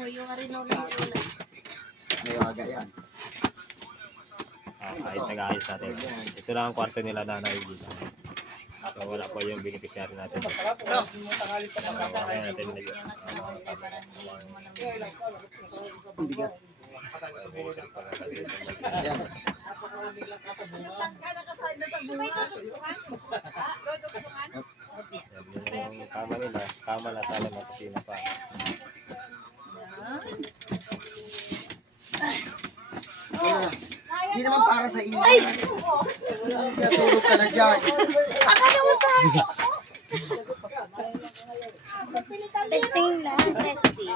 Yung arinola ng ulan. May waga yan. Kahit nag-aayos natin. Ito lang ang kwarto nila nanay dito. So wala pa yung beneficiary natin. Kaya natin na yun. Ang bigat. Yan. Yan yung kama nila. Kama na sana makusina pa. Hindi naman para sa inyo. Natulog ka na dyan. Akala mo sa akin. Testing lang, testing.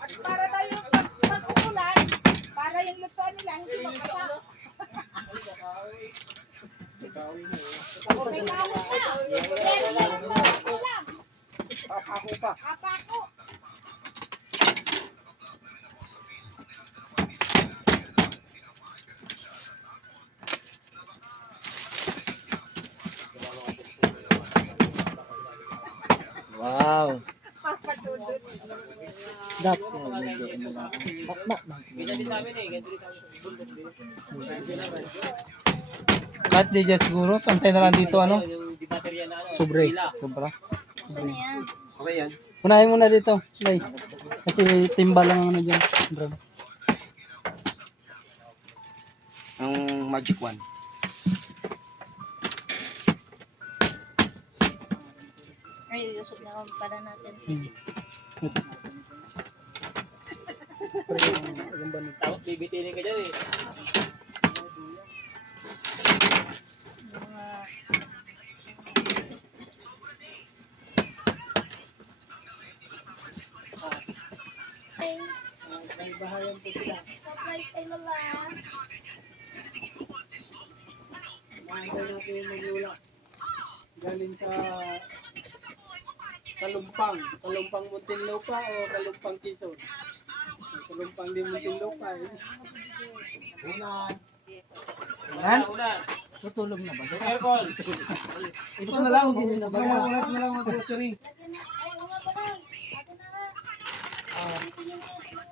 At para daw yung pag-uulan, para yung lutuan nila hindi makata. May kawin na. Meron na lang mga ulam. Papako pa. Apako. Wow. Papasudot. Dapat medyo bakbak. Kahit di dyan siguro, pantay na lang dito ano? Sobre. Sobra. Ano yan? Okay yan. Unahin mo na dito, Nay. Kasi timba lang ang ano dyan. Brad. Ang magic one. Ay, yusok na kami para natin. Tapos bibitinin ka dyan eh. Mga... Ay, surprise kay Lola. Galing sa Kalumpang Muntinlupa o Kalumpang Quezon. Kalumpang din Muntinlupa eh. Ulan? Tutulog na ba? Aircon! Ito na lang, hindi na ba? Ulat na lang mag-grocery. Lagyan na. Ay, nga pala.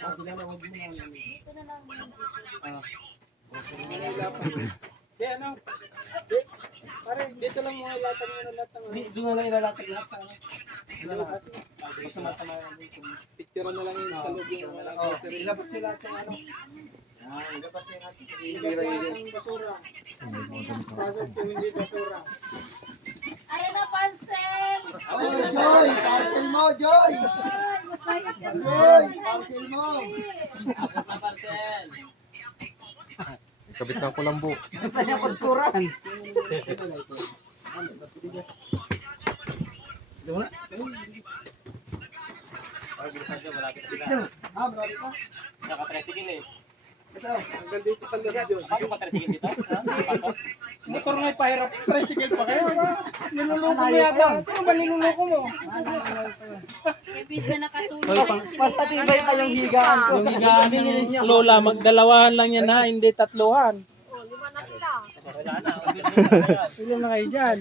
Atin na nga. Dito na lang. Kaya ano? Pare, dito lang mga ilatag mo na lahat ng ano. Doon na lang ilalapit lahat. Ano kasi? Basta matama yung picture na lang yung sa loob yung grocery. Ilabas nyo lahat yung ano. Ilabas nyo lahat. Ilabas ang basura. Pasok kung hindi basura. Ay, na parcel! Joy! Parcel mo, Joy! Joy! Parcel mo! Kabit ng kulambo. Saan yung pagkuran? Ito na. Malapit sila. Marami pa. Naka-tricycle eh. Hanggang dito sa loob yun. Ako ba tricycle dito? Motor may pahirap, tricycle pa kayo. Niluloko mo yata. Sino ba niluloko mo? Ibig na nakatulog. Basta tibay pa yung higaan ko. Yung higaan ni Lola, magdalawahan lang yan ha, hindi tatluhan. O, 5 na sila. Sila na kayo dyan.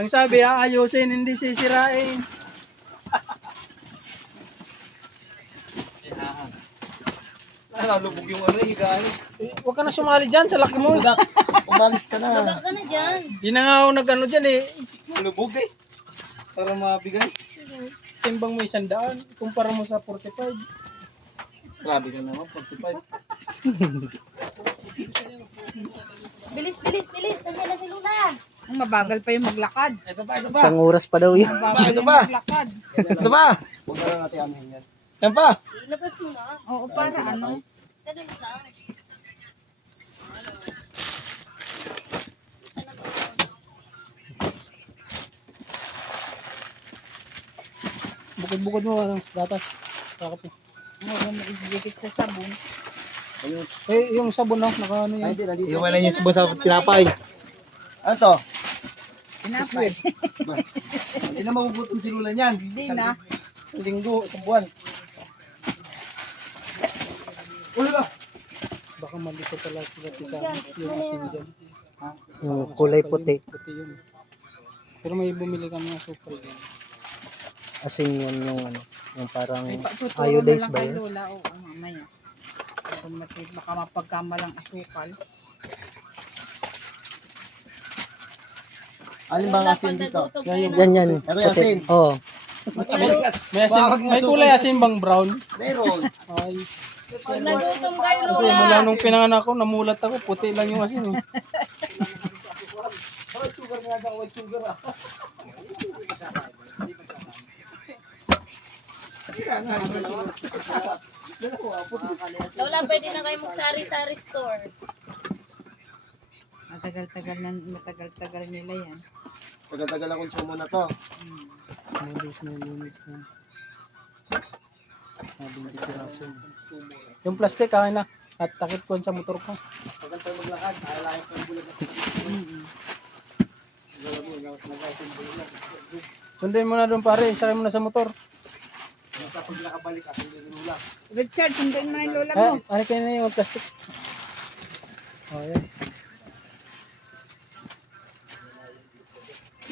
Ang sabi, aayusin, hindi sisirain. Lubog yung ano, higaan. Huwag ka na sumali dyan, sa laki mo. Umalis ka na. Baba ka na dyan. Di na nga ako nag-ano dyan eh. Lubog eh. Para mabigay. Timbang mo 100, kumpara mo sa 45. Grabe ka naman, 45. Bilis, bilis, bilis. Nandiyan na si Lola. Mabagal pa yung maglakad. Ito ba, ito ba? Isang oras pa daw yun. Mabagal ito yung ba? maglakad. Ito ba? Huwag na lang natin amin yan. Yan pa. Ilabas mo na. Oo, para ano? Ganun lang. Bukod-bukod mo, ano, gatas. Sakap mo. Oo, maigigit sa sabon. Eh, yung sabon no, naka ano yan. Iwan na niya sa tinapay. Ano to? Pinapay. Hindi na magugutom si Lula niyan. Hindi na. Isang linggo, isang buwan. Ulo ba? Baka malito pala sila yung asin dyan. Yung kulay puti. Puti yun. Pero may bumili kami ng super yan. Asin yan yung ano, yung parang Ay, tuturo na iodized lang ba kay yun? Lola. Oo, mamaya. Baka mapagkamalang asukal. Alin ba ang asin dito? Yan. Ito yung asin. Oo. May asin, may kulay asin bang brown? Meron. Ay. Pag nagutom kayo, Kasi Lola. mula nung pinanganak ko, namulat ako, puti lang yung asin eh. Lola, pwede na kayo mag-sari-sari store. Matagal-tagal nila yan. Tagal-tagal ang konsumo na to. Units na. Sabing di piraso. Yung plastic, kaya na. At takip ko sa motor ko. Sundin mo na doon pare, isakay mo na sa motor. Richard, sunduin mo na yung lola mo. Ano kayo na yung plastic? Oh, yan.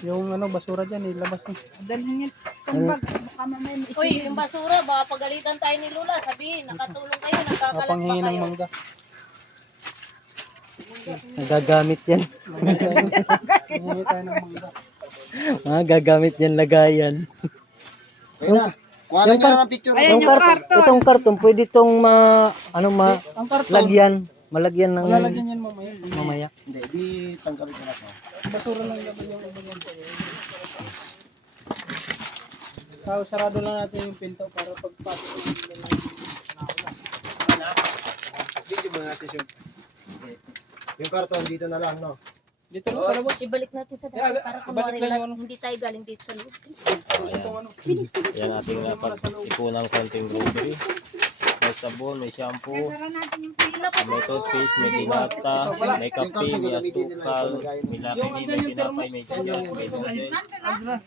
Yung ano, basura dyan, ilabas mo. Dalhin yun. Tumbag. Baka mamaya may Uy, yung basura, baka pagalitan tayo ni Lola. Sabihin, nakatulong kayo, nagkakalat pa Kapanghingi ng kayo. mangga. Nagagamit yan. Hingi tayo ng mangga. Gagamit yan lagayan. Ayun na. Kuha na nga ang picture. Ayan yung karton. Itong karton, pwede itong Ang karton, malagyan ng malalagyan yan mamaya. mamaya. Hindi, di tanggalin ko na to. Basura lang naman yung iba yan. So, sarado lang natin yung pinto para pagpasok ng Video mo natin siya. Yung karton dito na lang, no? dito lang sa labas. Ibalik natin sa dati para ibalik kumari lang yung ano. hindi tayo galing dito sa loob. Yan ating napag-ipunang konting grocery. May sabon, may shampoo, may toothpaste, may dilata, may kape, may asukal, may laki, may tinapay, may bigas, may noodles,